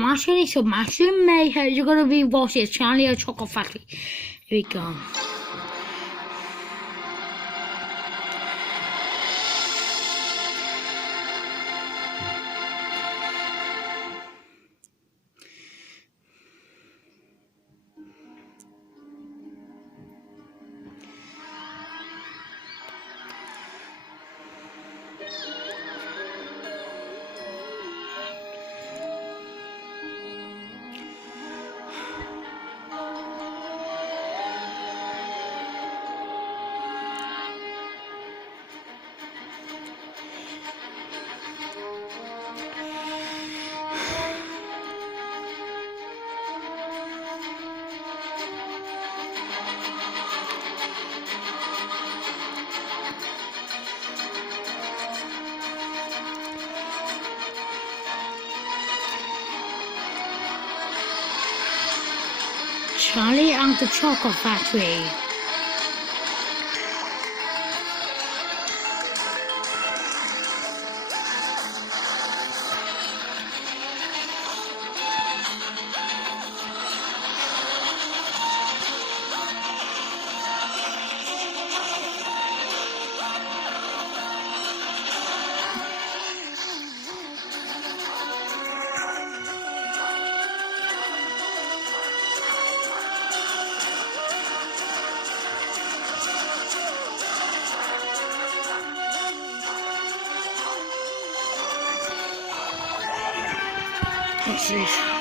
I'm actually so Mushroom Mayhem. You're gonna be watching Charlie and Chocolate Factory. Here we go. Charlie and the Chocolate Factory. What's this?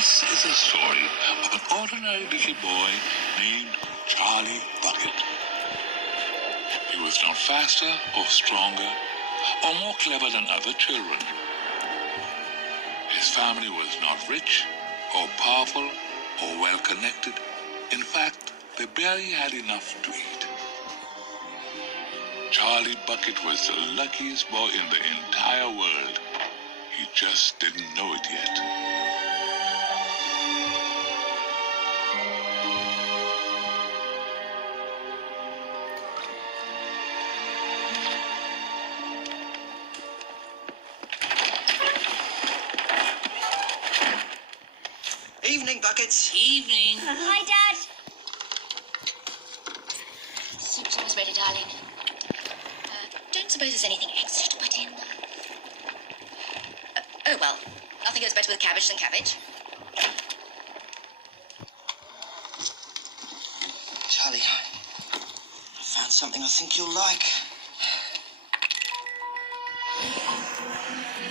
This is a story of an ordinary little boy named Charlie Bucket. He was not faster or stronger or more clever than other children. His family was not rich or powerful or well connected. In fact, they barely had enough to eat. Charlie Bucket was the luckiest boy in the entire world. He just didn't know it yet. Evening, Buckets. Evening. Hi, Dad. Soup's almost ready, darling. Don't suppose there's anything extra to put in? Oh, well, nothing goes better with cabbage than cabbage. Charlie, I found something I think you'll like.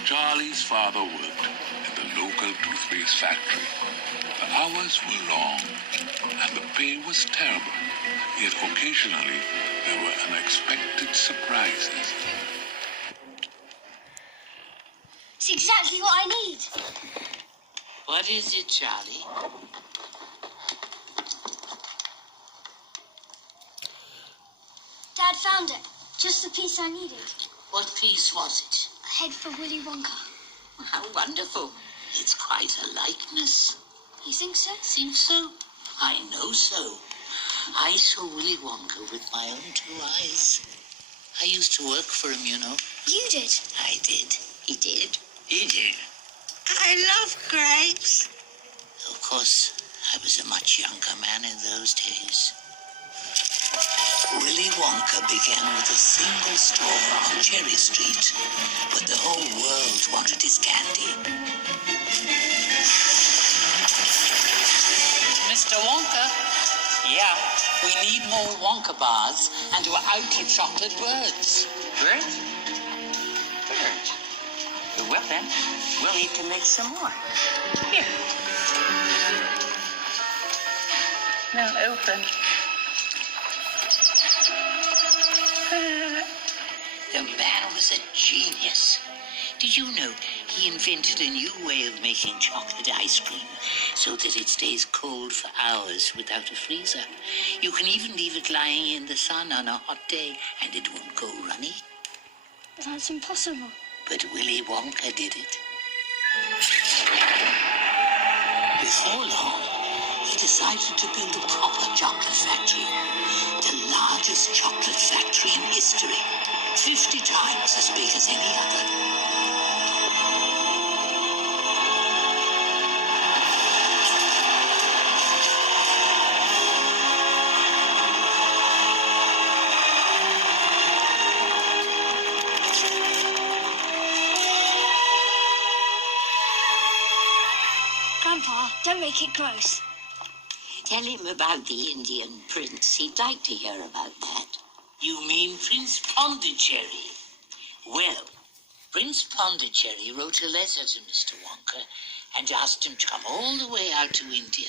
Charlie's father worked in the local toothpaste factory. The hours were long and the pay was terrible. Yet occasionally there were unexpected surprises. It's exactly what I need. What is it, Charlie? Dad found it. Just the piece I needed. What piece was it? A head for Willy Wonka. How wonderful. It's quite a likeness. You think so? Think so? I know so. I saw Willy Wonka with my own 2 eyes. I used to work for him, you know. You did? I did. He did. He did. I love grapes. Of course, I was a much younger man in those days. Willy Wonka began with a single store on Cherry Street, but the whole world wanted his candy. Mr. Wonka? Yeah, we need more Wonka bars, and we're out of chocolate birds. Birds? Birds. Well then, we'll need to make some more. Here. Now open. The man was a genius. Did you know he invented a new way of making chocolate ice cream so that it stays cold for hours without a freezer? You can even leave it lying in the sun on a hot day and it won't go runny. That's impossible. But Willy Wonka did it. Before long, he decided to build a proper chocolate factory. The largest chocolate factory in history. 50 times as big as any other. Grandpa, don't make it gross. Tell him about the Indian prince. He'd like to hear about that. You mean Prince Pondicherry? Well, Prince Pondicherry wrote a letter to Mr. Wonka and asked him to come all the way out to India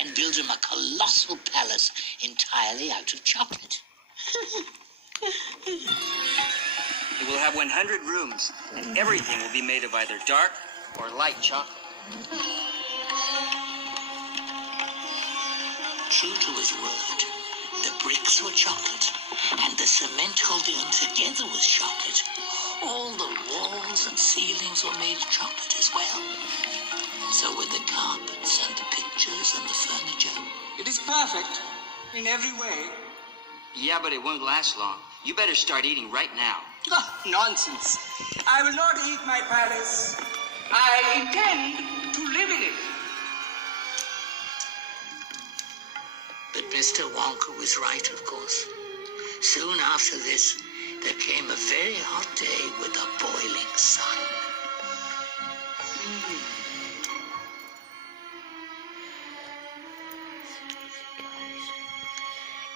and build him a colossal palace entirely out of chocolate. It will have 100 rooms, and everything will be made of either dark or light chocolate. True to his word, the bricks were chocolate, and the cement holding them together was chocolate. All the walls and ceilings were made of chocolate as well. So were the carpets and the pictures and the furniture. It is perfect in every way. Yeah, but it won't last long. You better start eating right now. Ah, nonsense. I will not eat my palace. I intend to live in it. But Mr. Wonka was right, of course. Soon after this, there came a very hot day with a boiling sun.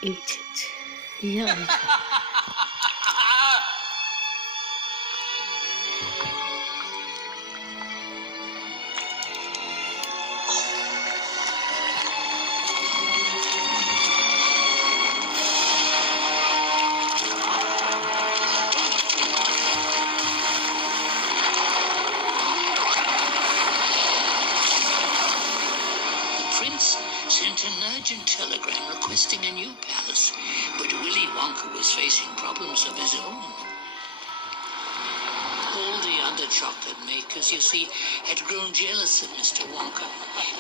Eat it. Yeah. Sent an urgent telegram requesting a new palace, but Willy Wonka was facing problems of his own. All the other chocolate makers, you see, had grown jealous of Mr. Wonka.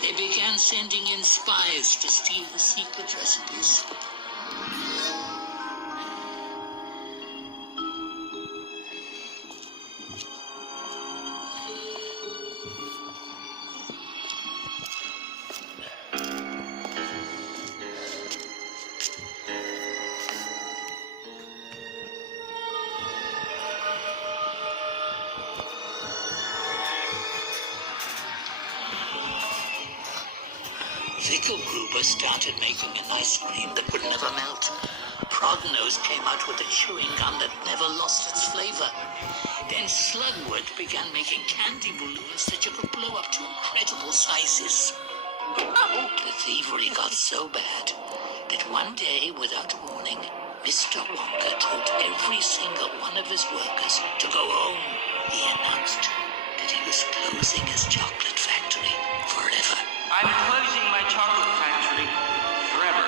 They began sending in spies to steal his secret recipes. Gruber started making an ice cream that would never melt. Prognose came out with a chewing gum that never lost its flavor. Then Slugwood began making candy balloons that you could blow up to incredible sizes. The thievery got so bad that one day, without warning, Mr. Wonka told every single one of his workers to go home. He announced that he was closing his chocolate factory forever. I'm closing my chocolate factory forever.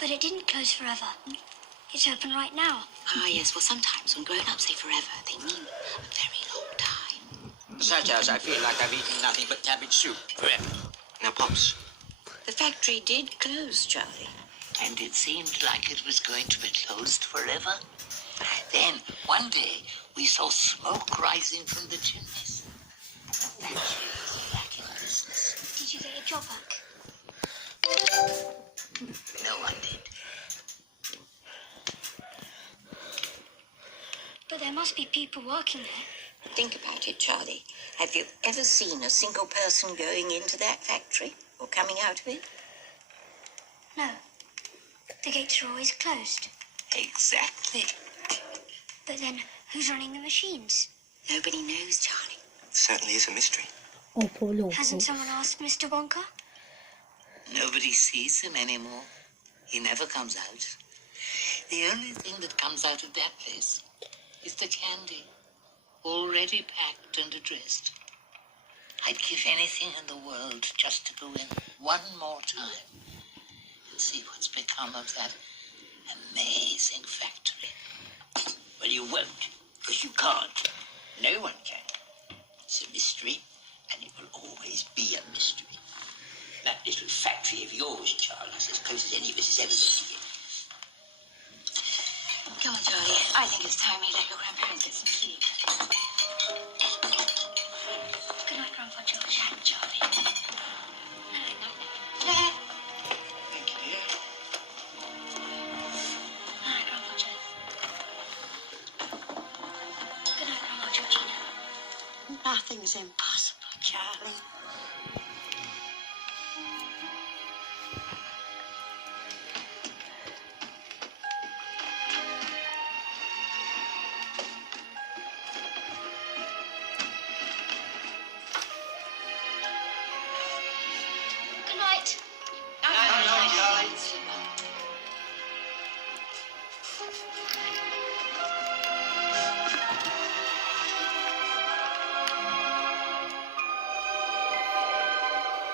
But it didn't close forever. It's open right now. Ah, yes. Well, sometimes when grown-ups say forever, they mean a very long time. Such as I feel like I've eaten nothing but cabbage soup forever. Now, Pops. The factory did close, Charlie. And it seemed like it was going to be closed forever. Then, one day, we saw smoke rising from the chimneys. The factory was back in business. Did you get your job back? No one did. But there must be people working there. Think about it, Charlie. Have you ever seen a single person going into that factory or coming out of it? No. The gates are always closed. Exactly. But then, who's running the machines? Nobody knows, Charlie. It certainly is a mystery. Oh, poor Lord. Hasn't someone asked Mr. Wonka? Nobody sees him anymore. He never comes out. The only thing that comes out of that place is the candy, already packed and addressed. I'd give anything in the world just to go in one more time and see what's become of that amazing factory. Well, you won't, because you can't. No one can. It's a mystery, and it will always be a mystery. That little factory of yours, Charlie, is as close as any of us has ever been to it. Come on, Charlie. I think it's time we let your grandparents get some sleep. Good night, Grandpa George. Charlie. Thank you, dear. Good night, Grandpa Joe. Good night, Grandpa Georgina. Nothing's impossible, Charlie. Good night.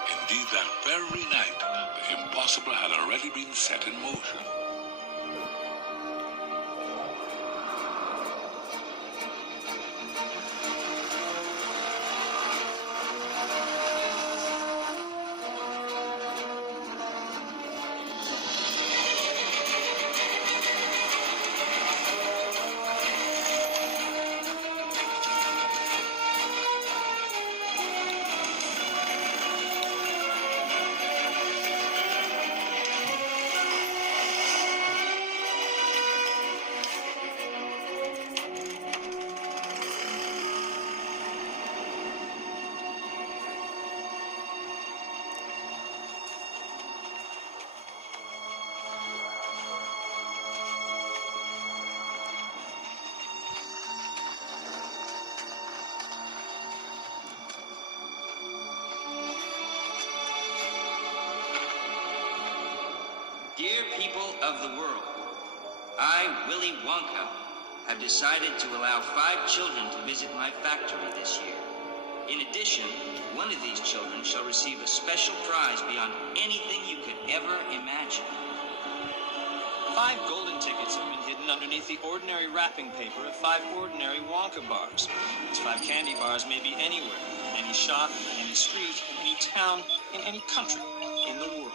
Indeed, that very night, the impossible had already been set in motion. Dear people of the world, I, Willy Wonka, have decided to allow 5 children to visit my factory this year. In addition, one of these children shall receive a special prize beyond anything you could ever imagine. 5 golden tickets have been hidden underneath the ordinary wrapping paper of 5 ordinary Wonka bars. These 5 candy bars may be anywhere, in any shop, in any street, in any town, in any country in the world.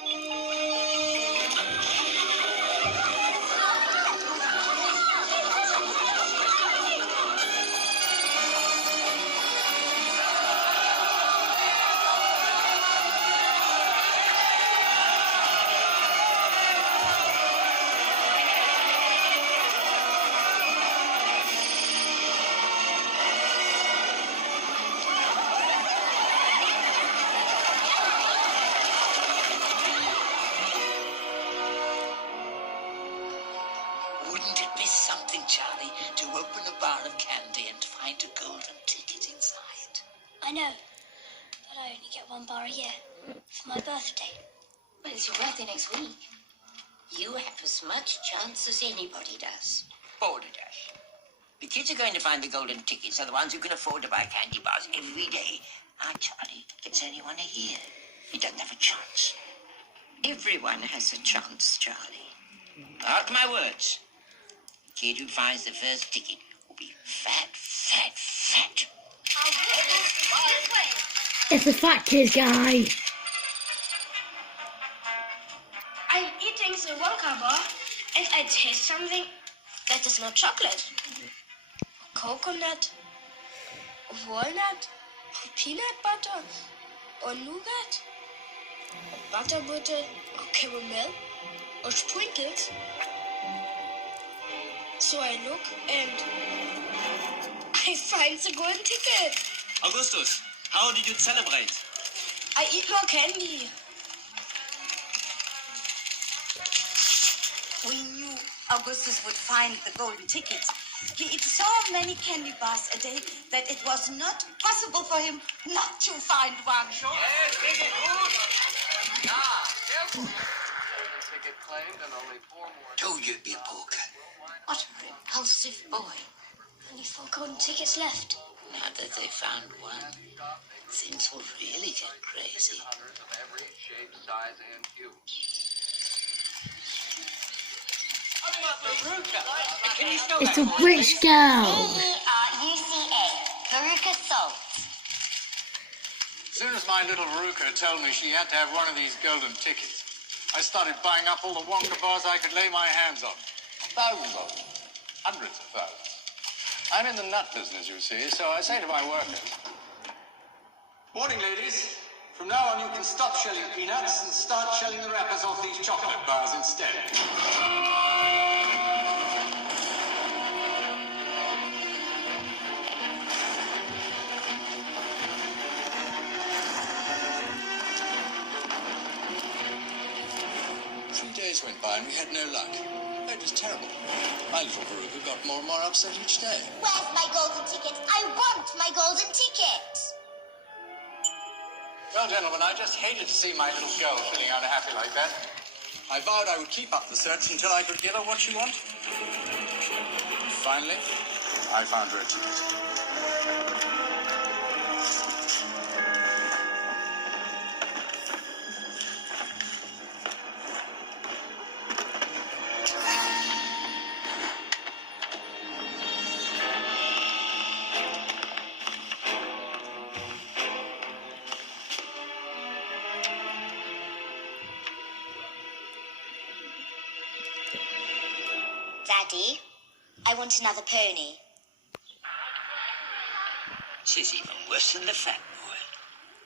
open a bar of candy and find a golden ticket inside. I know, but I only get one bar a year for my birthday. Well, it's your birthday next week. You have as much chance as anybody does. Balderdash. The kids are going to find the golden tickets are the ones who can afford to buy candy bars every day. Our Charlie gets anyone a year. He doesn't have a chance. Everyone has a chance, Charlie. Mark my words. The kid who finds the first ticket will be fat, fat, fat. It's the fat kid guy. I'm eating the Wonka bar and I taste something that is not chocolate. Coconut, walnut, peanut butter, or nougat, butter, or caramel, or sprinkles. So I look and I find the golden ticket. Augustus, how did you celebrate? I eat more candy. We knew Augustus would find the golden ticket. He eats so many candy bars a day that it was not possible for him not to find one. Yes, take it good. Ah, careful. Golden ticket claimed and only 4 more. Told you it'd be a poker. What a repulsive boy. Only 4 golden tickets left. Now that they found one, things will really get crazy. Hundreds of every shape, size, and hue. Can you spell It's that a for us, rich please? girl. Veruca. Veruca salt. As soon as my little Veruca told me she had to have one of these golden tickets, I started buying up all the Wonka bars I could lay my hands on. Thousands of them. Hundreds of thousands. I'm in the nut business, you see, so I say to my workers, morning, ladies. From now on, you can stop shelling peanuts and start shelling the wrappers off these chocolate bars instead. 3 days went by and we had no luck. It was terrible. My little Veruca got more and more upset each day. Where's my golden ticket? I want my golden ticket. Well, gentlemen, I just hated to see my little girl feeling unhappy like that. I vowed I would keep up the search until I could give her what she wanted. Finally, I found her a ticket. Daddy, I want another pony. She's even worse than the fat boy.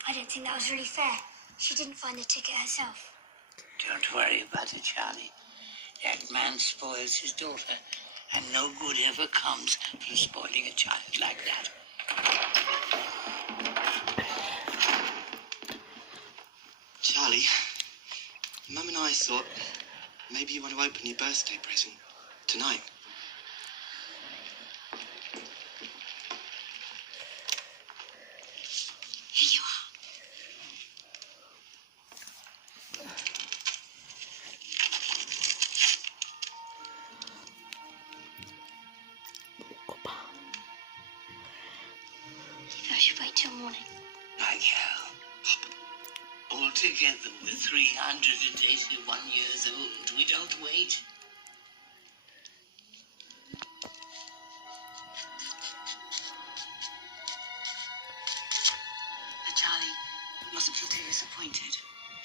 I don't think that was really fair. She didn't find the ticket herself. Don't worry about it, Charlie. That man spoils his daughter, and no good ever comes from spoiling a child like that. Charlie, Mum and I thought maybe you want to open your birthday present tonight. Here you are. Maybe I should wait till morning. My girl, altogether we're 381 years old. We don't wait. Charlie, you mustn't feel too disappointed.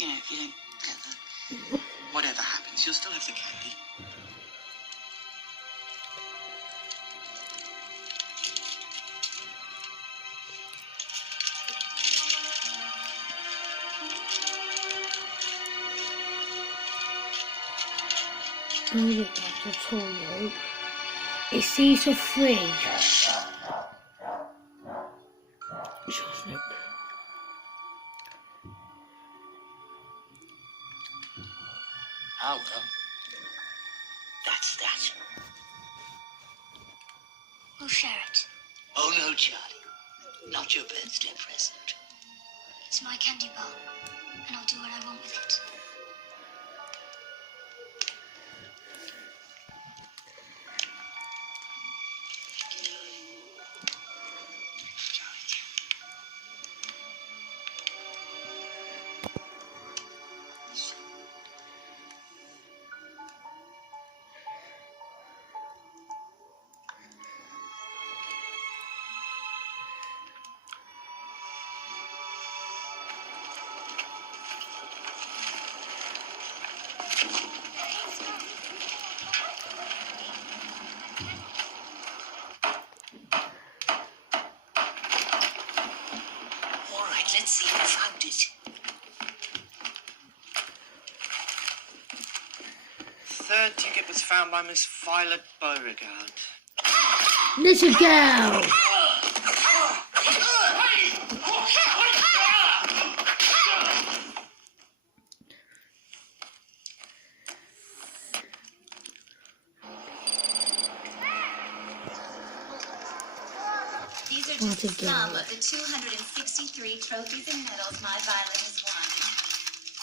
You know, if you don't get the... Whatever happens, you'll still have the candy. Oh, look, that's a tutorial. It's easy free. Just look. Ah, well. That's that. We'll share it. Oh, no, Charlie. Not your birthday present. It's my candy bar, and I'll do what I want with it. All right, let's see who found it. Third ticket was found by Miss Violet Beauregard. Little girl. These are just some of the 263 trophies and medals my Violet has won.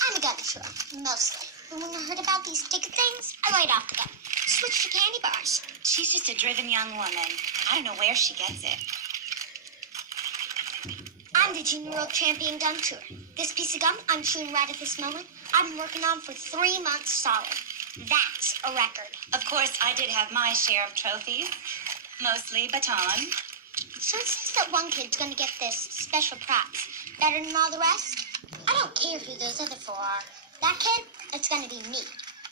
I'm a gun thrower, mostly. But when I heard about these ticket things, I right off the gun. Switched to candy bars. She's just a driven young woman. I don't know where she gets it. I'm the Junior World Champion Gun Tour. This piece of gum I'm chewing right at this moment, I've been working on for 3 months solid. That's a record. Of course, I did have my share of trophies, mostly baton. So it says that one kid's gonna get this special prize, better than all the rest. I don't care who those other 4 are. That kid, it's gonna be me.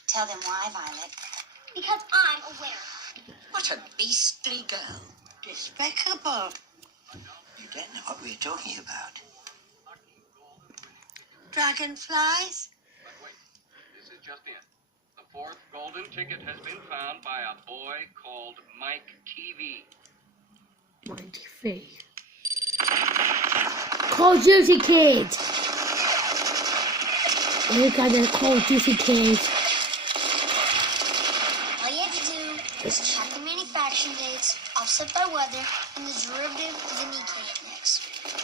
Tell them why, Violet. Because I'm a winner. What a beastly girl. Despicable. You don't know what we're talking about. Dragonflies? But wait, this is just it. The 4th golden ticket has been found by a boy called Mike TV. Mighty Free. Call of Duty Kid. Look at the Call of Duty Kid. All you have to do is check the manufacturing dates, offset by weather, and the derivative of the Nikkei index.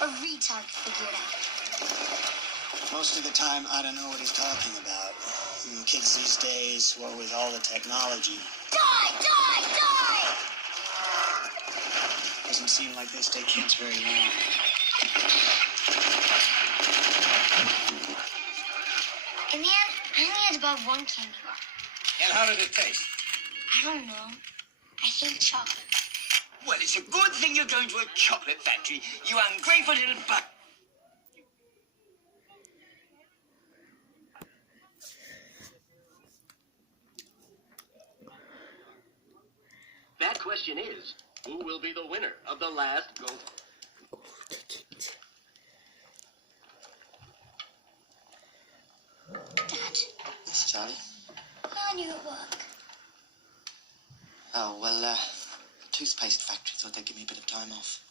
A retard can figure it out. Most of the time, I don't know what he's talking about. Kids these days, what with all the technology, Die! Die! Die! doesn't seem like they stay kids very long. In the end, I only had about 1 candy bar. And how did it taste? I don't know. I hate chocolate. Well, it's a good thing you're going to a chocolate factory, you ungrateful little butt. That question is, who will be the winner of the last gold? Dad, Yes, Charlie? how are you at work? Oh, well, the toothpaste factory thought they'd give me a bit of time off.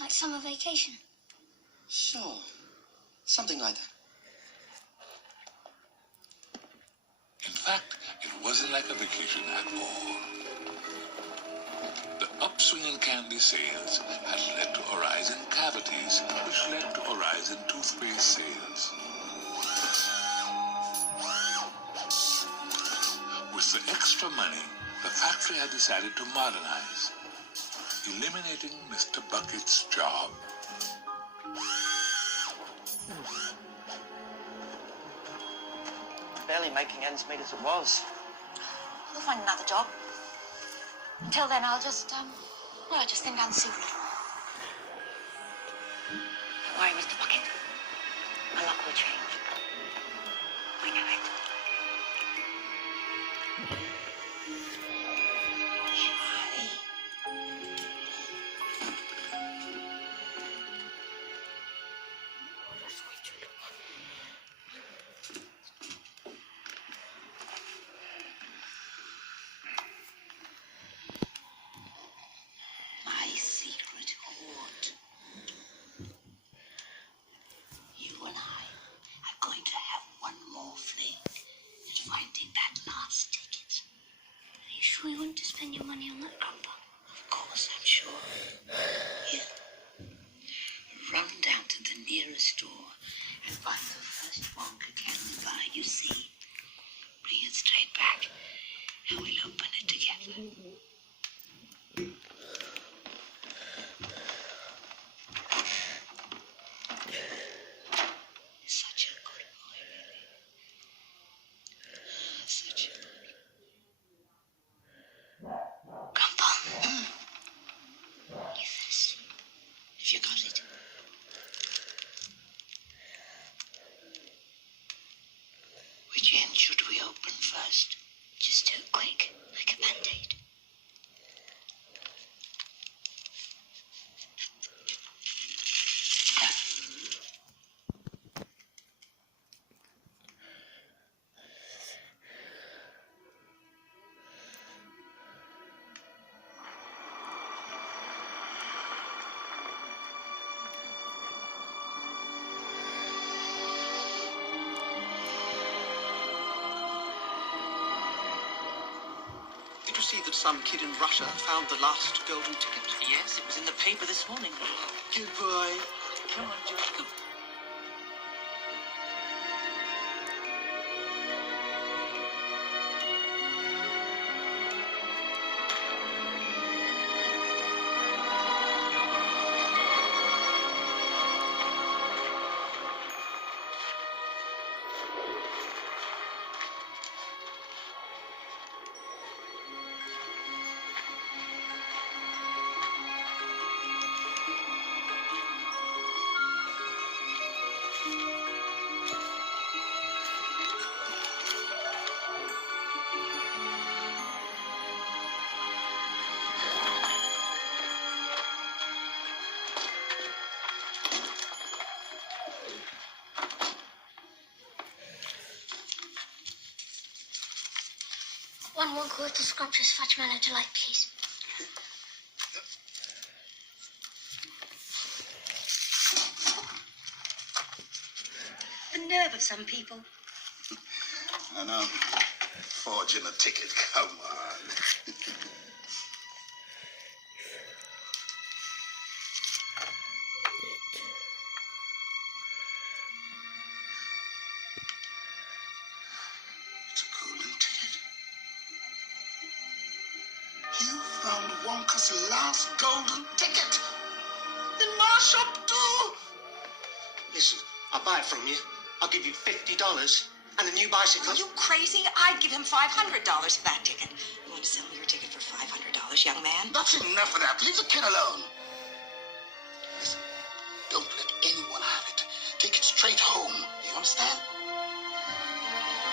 Like summer vacation? Sure. Something like that. In fact, it wasn't like a vacation at all. The upswing in candy sales had led to a rise in cavities, which led to a rise in toothpaste sales. With the extra money, the factory had decided to modernize, eliminating Mr. Bucket's job. Barely making ends meet as it was. We'll find another job. Until then, I'll just thin down the soup. Don't worry, Mr. Bucket. My luck will change. I know it. My secret hoard. You and I are going to have one more fling at finding that last ticket. see that some kid in Russia found the last golden ticket? Yes, it was in the paper this morning. Good boy. Come on, Jacob. One Wonka with the scrumptious fudge mellow delight, please. The nerve of some people. No. Forging a ticket, come on. It's a golden ticket. You found Wonka's last golden ticket. In my shop, too. Listen, I'll buy it from you. I'll give you $50 and a new bicycle. Are you crazy? I'd give him $500 for that ticket. You want to sell me your ticket for $500, young man? That's enough of that. Leave the kid alone. Listen, don't let anyone have it. Take it straight home. You understand?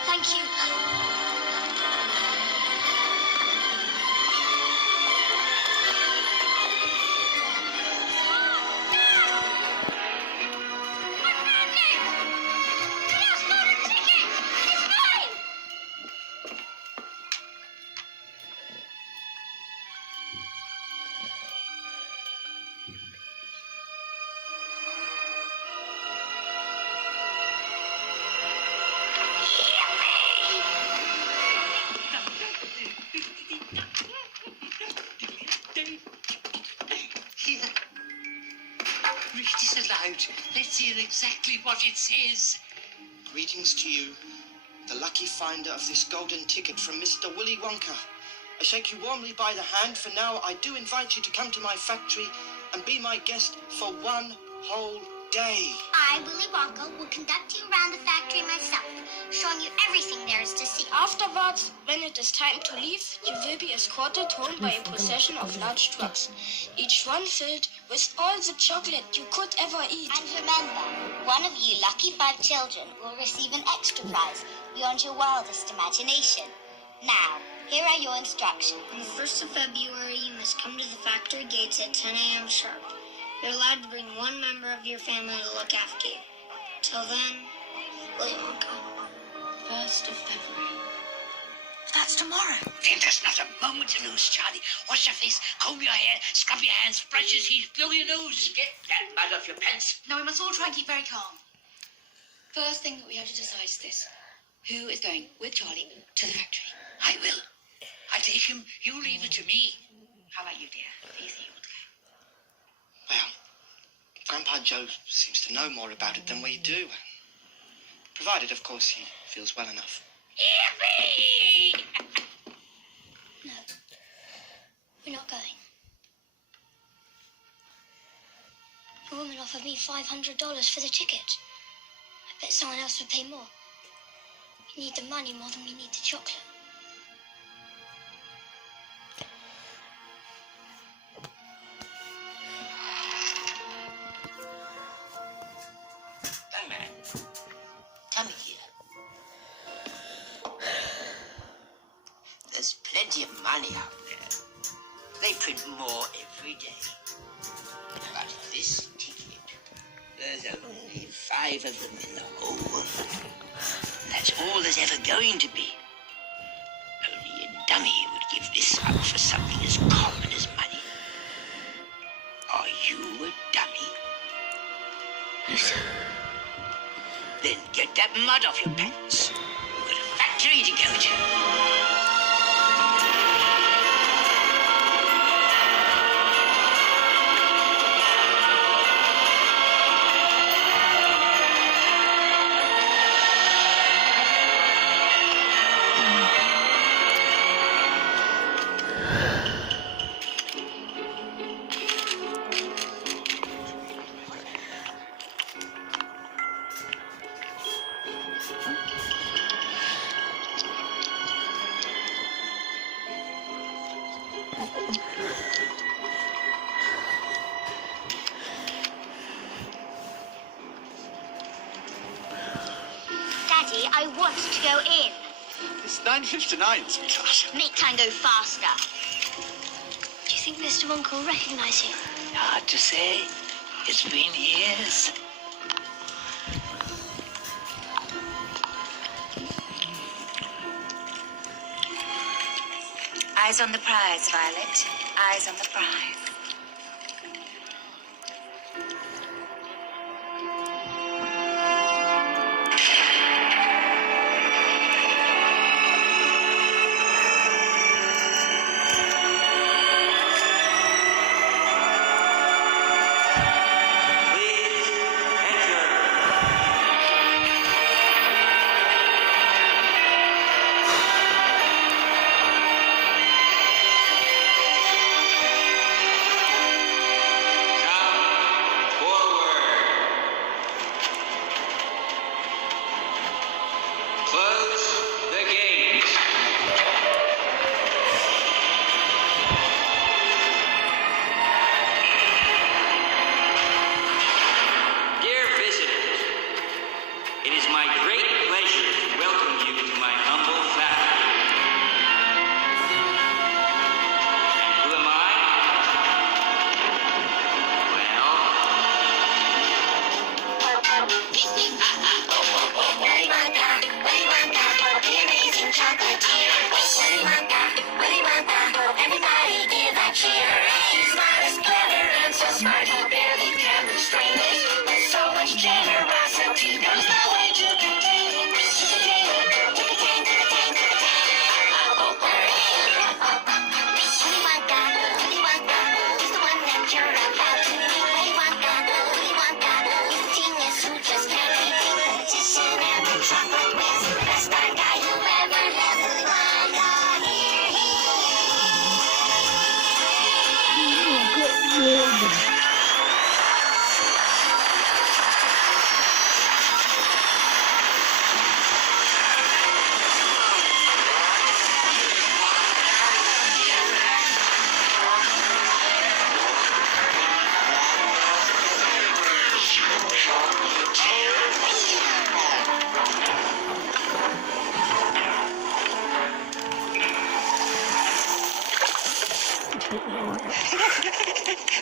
Thank you. Here. Read this aloud. Let's hear exactly what it says. Greetings to you, the lucky finder of this golden ticket from Mr. Willy Wonka. I shake you warmly by the hand, for now I do invite you to come to my factory and be my guest for one whole day. I, Willy Wonka, will conduct you around the factory myself, showing you everything there is to see. Afterwards, when it is time to leave, you will be escorted home by a procession of large trucks, each one filled with all the chocolate you could ever eat. And remember, one of you lucky 5 children will receive an extra prize beyond your wildest imagination. Now, here are your instructions. On the 1st of February, you must come to the factory gates at 10 a.m. sharp. You're allowed to bring one member of your family to look after you. Till then, Willy Wonka. 1st of February. That's tomorrow. Then there's not a moment to lose, Charlie. Wash your face, comb your hair, scrub your hands, brush your teeth, blow your nose. Get that mud off your pants. Now we must all try and keep very calm. First thing that we have to decide is this. Who is going with Charlie to the factory? I will. I'll take him. You leave it to me. How about you, dear? Do you think you want to go? Well, Grandpa Joe seems to know more about it than we do. Provided, of course, he feels well enough. Yippee! No, we're not going. A woman offered me $500 for the ticket. I bet someone else would pay more. We need the money more than we need the chocolate. Young man, come here. There's plenty of money out there. They print more every day. But this ticket, there's only 5 of them in the whole world. That's all there's ever going to be. Only a dummy would give this up for something as common as money. Are you a dummy? No, sir. Then get that mud off your pants. You've got a factory to go to. I want to go in. It's 9:59. Make time go faster. Do you think Mr. Wonka will recognize you? Hard to say. It's been years. Eyes on the prize, Violet. Eyes on the prize.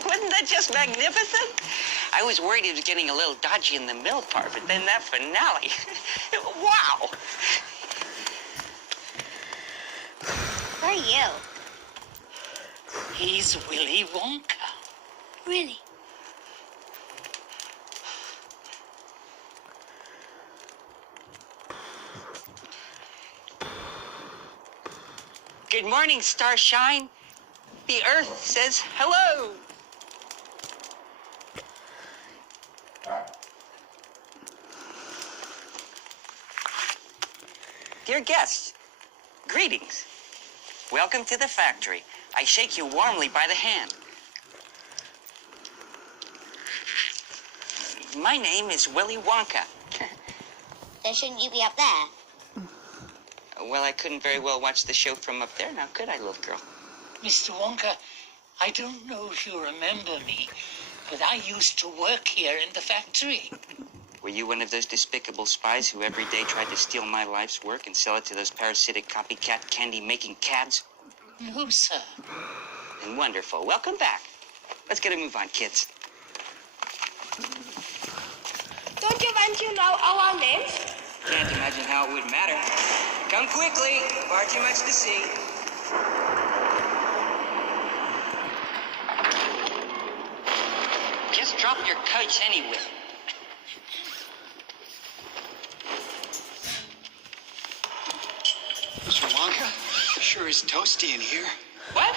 Wasn't that just magnificent? I was worried he was getting a little dodgy in the middle part, but then that finale, wow! Who are you? He's Willy Wonka. Really? Good morning, Starshine. The Earth says hello. Dear guests, greetings. Welcome to the factory. I shake you warmly by the hand. My name is Willy Wonka. Then shouldn't you be up there? Well, I couldn't very well watch the show from up there, now could I, little girl? Mr. Wonka, I don't know if you remember me, but I used to work here in the factory. Were you one of those despicable spies who every day tried to steal my life's work and sell it to those parasitic copycat candy-making cads? No, sir. And wonderful. Welcome back. Let's get a move on, kids. Don't you want to know our names? Can't imagine how it would matter. Come quickly. Far too much to see. Just drop your coats anyway. Mr. Wonka, sure is toasty in here. What?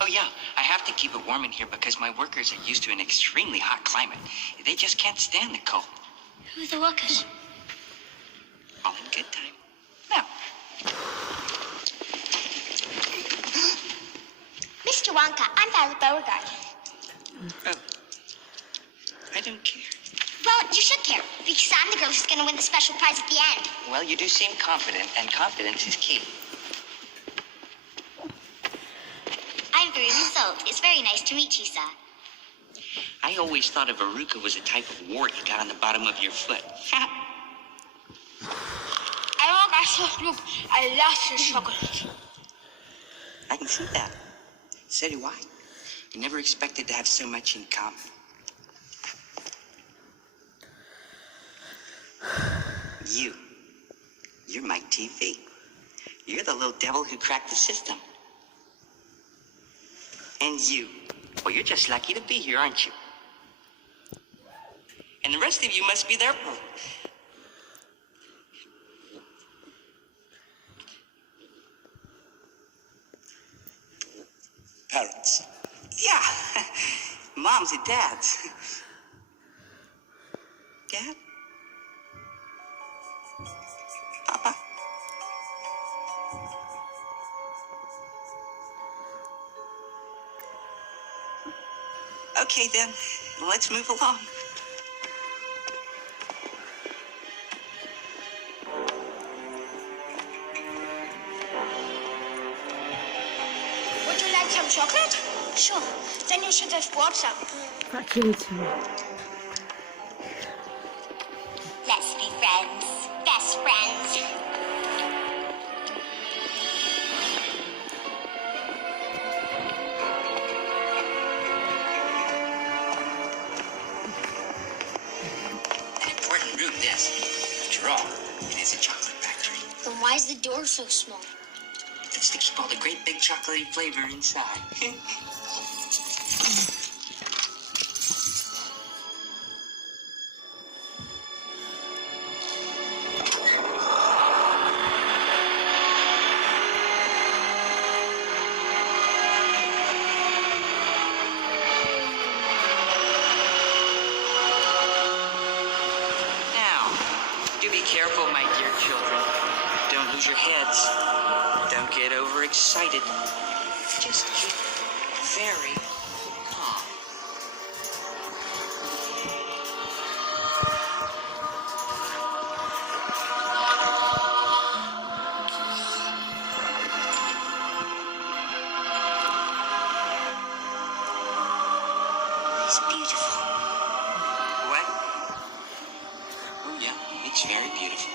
Oh, yeah. I have to keep it warm in here because my workers are used to an extremely hot climate. They just can't stand the cold. Who are the workers? All in good time. Now. Mr. Wonka, I'm Violet Beauregard. Oh. I don't care. Well, you should care, because I'm the girl who's going to win the special prize at the end. Well, you do seem confident, and confidence is key. I'm Veruca Soap. It's very nice to meet you, sir. I always thought a verruca was a type of wart you got on the bottom of your foot. Precious, look, I love your chocolate. I can see that. So do I. I never expected to have so much in common. You're Mike TV. You're the little devil who cracked the system. And you, well, you're just lucky to be here, aren't you? And the rest of you must be there. Parents. Yeah, moms and dads. Dad? Papa? Okay then, let's move along. Would you like some chocolate? Sure. Then you should have brought some. Actually, too. Let's be friends. Best friends. An important room, this. After all, it is a chocolate factory. Then why is the door so small? That's to keep all the great big chocolatey flavor inside. Now, do be careful, my dear children. Don't lose your heads. Don't get overexcited. Just keep very calm. It's beautiful. What? Oh, yeah, it's very beautiful.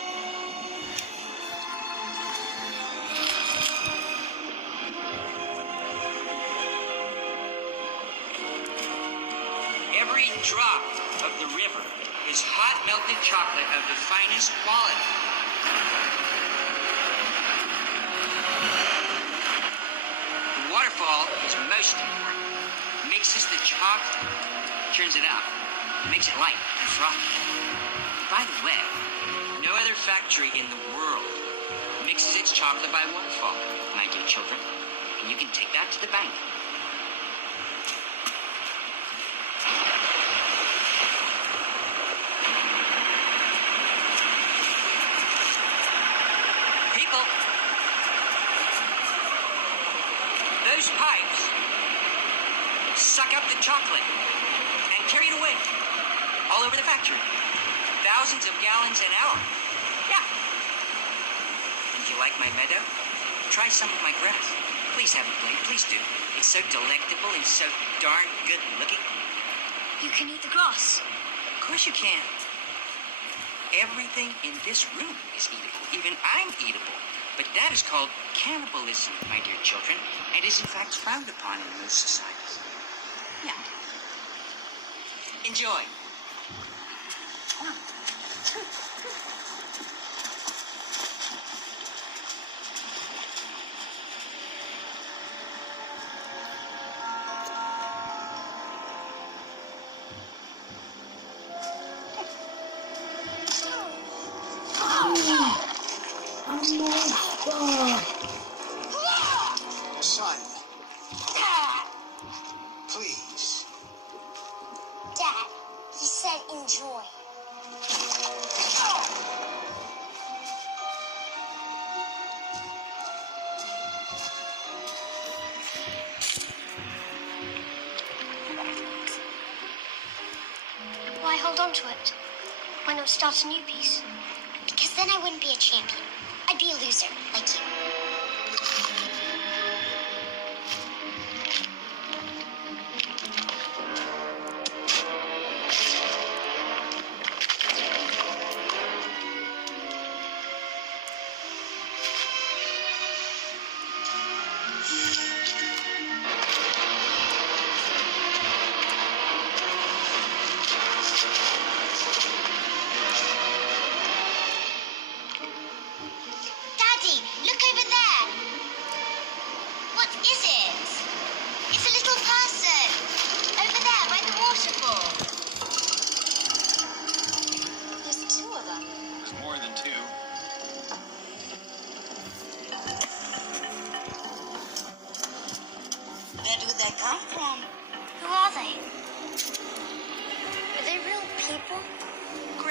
Every drop of the river is hot melted chocolate of the finest quality. The waterfall is most important. Mixes the chocolate, turns it up, makes it light and frothy. By the way, no other factory in the world mixes its chocolate by waterfall, my dear children. And you can take that to the bank. People, those pipes suck up the chocolate and carry it away all over the factory. Thousands of gallons an hour. Yeah. Would you like my meadow? Try some of my grass. Please have a blade, please do. It's so delectable and so darn good looking. You can eat the grass. Of course you can. Everything in this room is eatable. Even I'm eatable. But that is called cannibalism, my dear children, and is in fact frowned upon in most societies. Yeah. Enjoy. Son. Please. Dad, he said enjoy. Why hold on to it? Why not start a new piece? Because then I wouldn't be a champion. I'd be a loser, like you.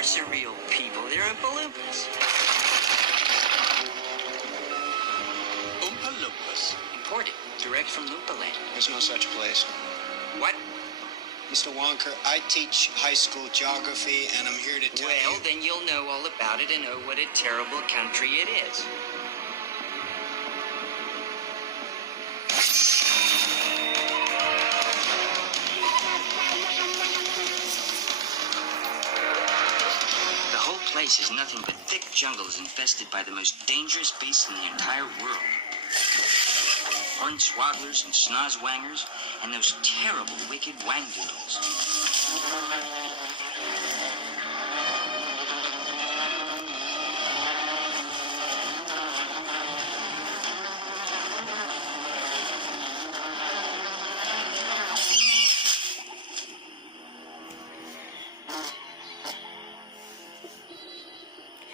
course they're real people. They're Oompa Loompas. Oompa Loompas? Imported, direct from Loompa Land. There's no such place. What? Mr. Wonka, I teach high school geography, and I'm here to tell you... Well, then you'll know all about it and know what a terrible country it is. The whole place is nothing but thick jungles infested by the most dangerous beasts in the entire world. Hornswogglers and snozwangers, and those terrible, wicked wangdoodles.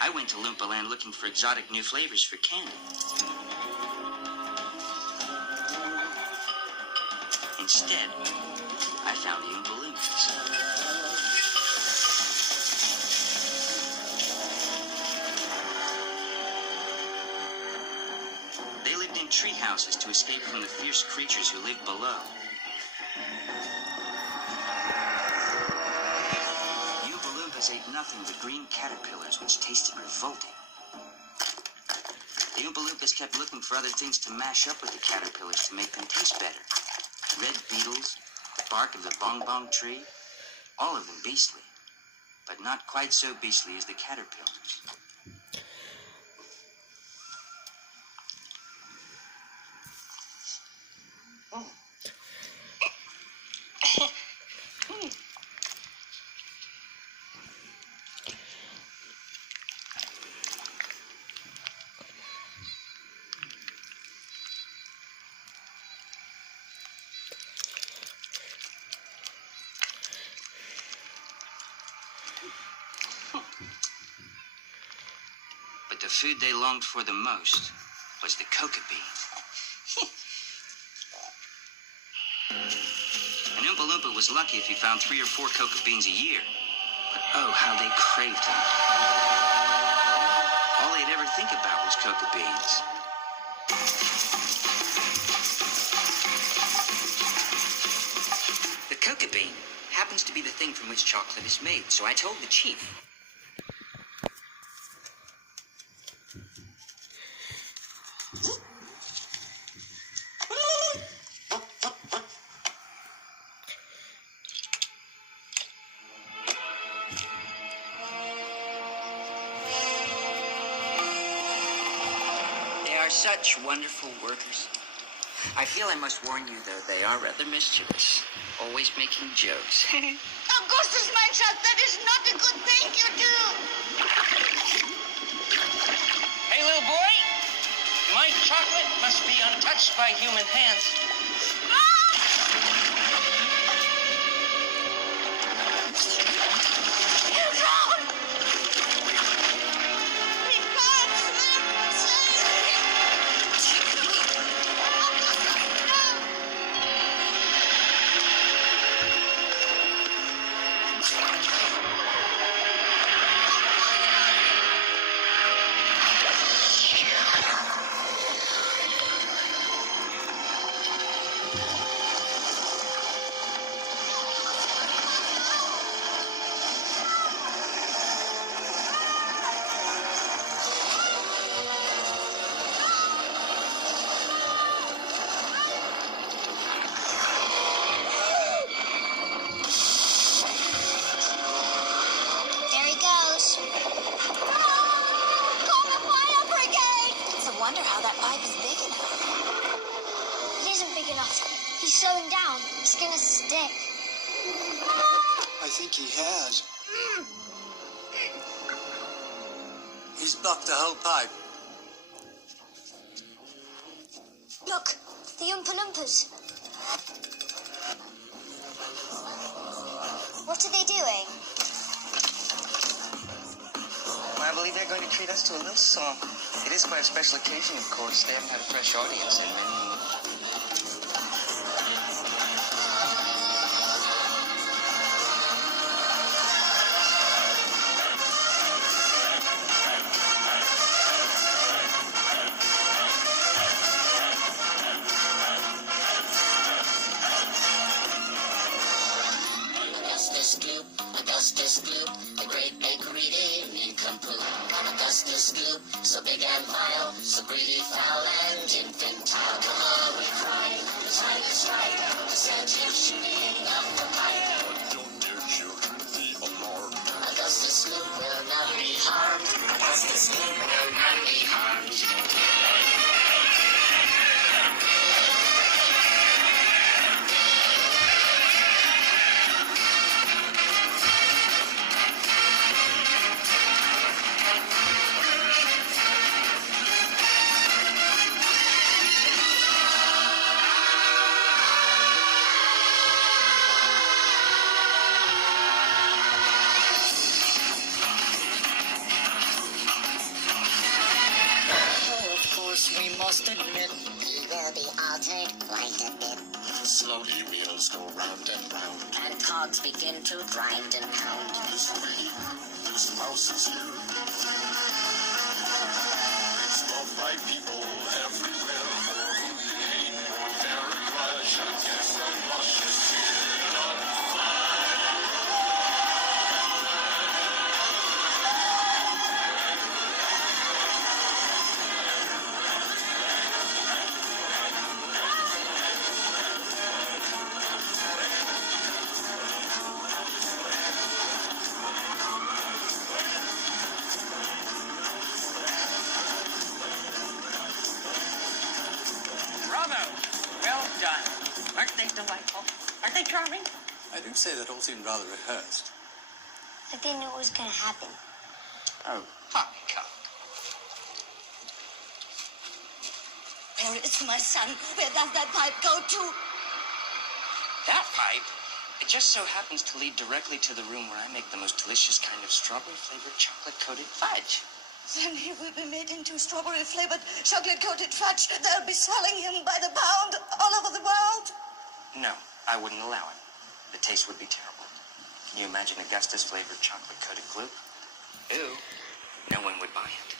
I went to Loompa Land looking for exotic new flavors for candy. Instead, I found the Oompa Loompas. They lived in tree houses to escape from the fierce creatures who lived below. The Oompa Loompas ate nothing but green caterpillars, which tasted revolting. The Oompa Loompas kept looking for other things to mash up with the caterpillars to make them taste better. Red beetles, the bark of the bong-bong tree, all of them beastly, but not quite so beastly as the caterpillars. But the food they longed for the most was the coca bean. An Oompa Loompa was lucky if he found 3 or 4 coca beans a year. But oh, how they craved them. All they'd ever think about was coca beans. The coca bean happens to be the thing from which chocolate is made, so I told the chief. They are such wonderful workers. I feel I must warn you, though, they are rather mischievous, always making jokes. Augustus, mein Schatz, that is not a good thing you do. Hey, little boy, my chocolate must be untouched by human hands. There he goes. Call the fire brigade! It's a wonder how that pipe is big enough. It isn't big enough. He's slowing down. He's gonna stick. I think he has. He's blocked the whole pipe. Look, the Oompa Loompas. What are they doing? Well, I believe they're going to treat us to a little song. It is quite a special occasion, of course. They haven't had a fresh audience in many years. Augustus Gloop, the great big greedy nincompoop. Augustus Gloop, so big and vile, so greedy, foul, and infantile. Come on, we cry, the time is right, to send you shooting up the pipe. Don't dear children be alarmed. Augustus Gloop will not be harmed. Augustus Gloop will not be harmed. We must admit he will be altered quite a bit. Slowly wheels go round and round, and cogs begin to grind and pound. This way, this mouse is here. It's loved by people everywhere. For whom the pain or very rush against the luscious kid on fire. Aren't they delightful? Aren't they charming? I do say that all seemed rather rehearsed. Like they knew it was going to happen. Oh, poppycock. Where is my son? Where does that pipe go to? That pipe? It just so happens to lead directly to the room where I make the most delicious kind of strawberry-flavored chocolate-coated fudge. Then he will be made into strawberry-flavored, chocolate-coated fudge. They'll be selling him by the pound all over the world. No, I wouldn't allow it. The taste would be terrible. Can you imagine Augustus-flavored chocolate-coated glue? Ew. No one would buy it.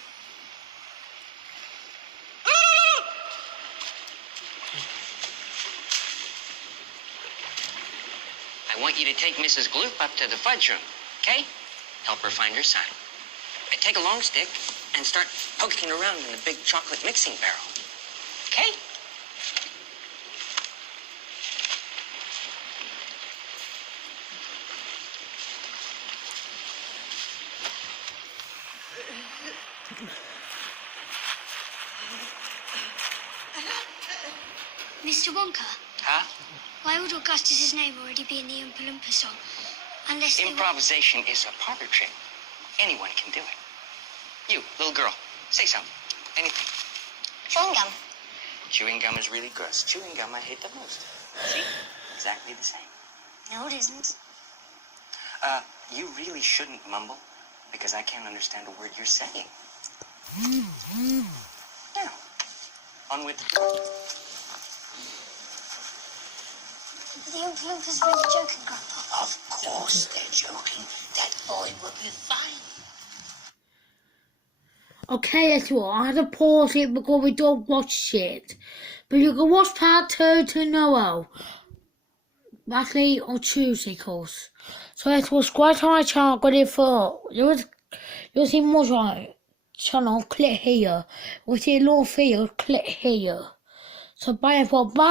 I want you to take Mrs. Gloop up to the fudge room, okay? Help her find her son. Take a long stick and start poking around in the big chocolate mixing barrel, okay? Mr. Wonka? Huh? Why would Augustus's name already be in the Oompa Loompa song? Unless they Improvisation is a parlor trick. Anyone can do it. You, little girl, say something. Anything. Chewing gum. Chewing gum is really gross. Chewing gum I hate the most. See? Exactly the same. No, it isn't. You really shouldn't mumble, because I can't understand a word you're saying. Now, on with the talk. The Oompa Loompas really joking, Grandpa. Of course they're joking. That boy will be fine. Okay, that's what. I had to pause it because we don't watch it. But you can watch part 2 tomorrow. Actually, on Tuesday, of course. So it was quite on my channel. Got it for you'll see more on my channel. Click here. We'll see a little video. Click here. So bye everyone. Bye.